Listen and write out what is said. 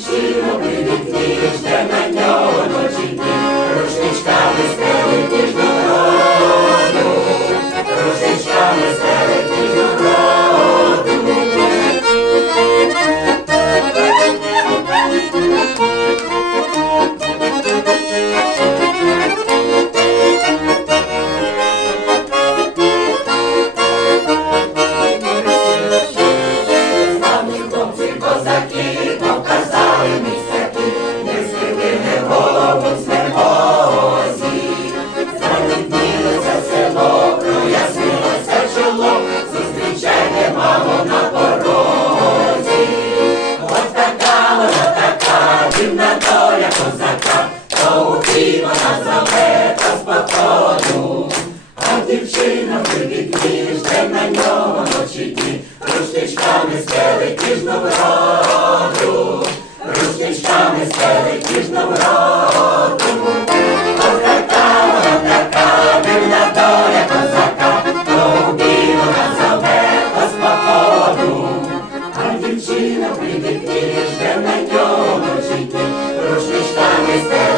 de morrer. воля козака, то у вона зове та спокону, а дівчина при вікні жде на нього ночі дні, рушничками стелить ніж на вроду, рушничками стелить ніж на вроду. От така вона козака, то у вона зове та спокону, а дівчина при вікні на нього ночі już myślałem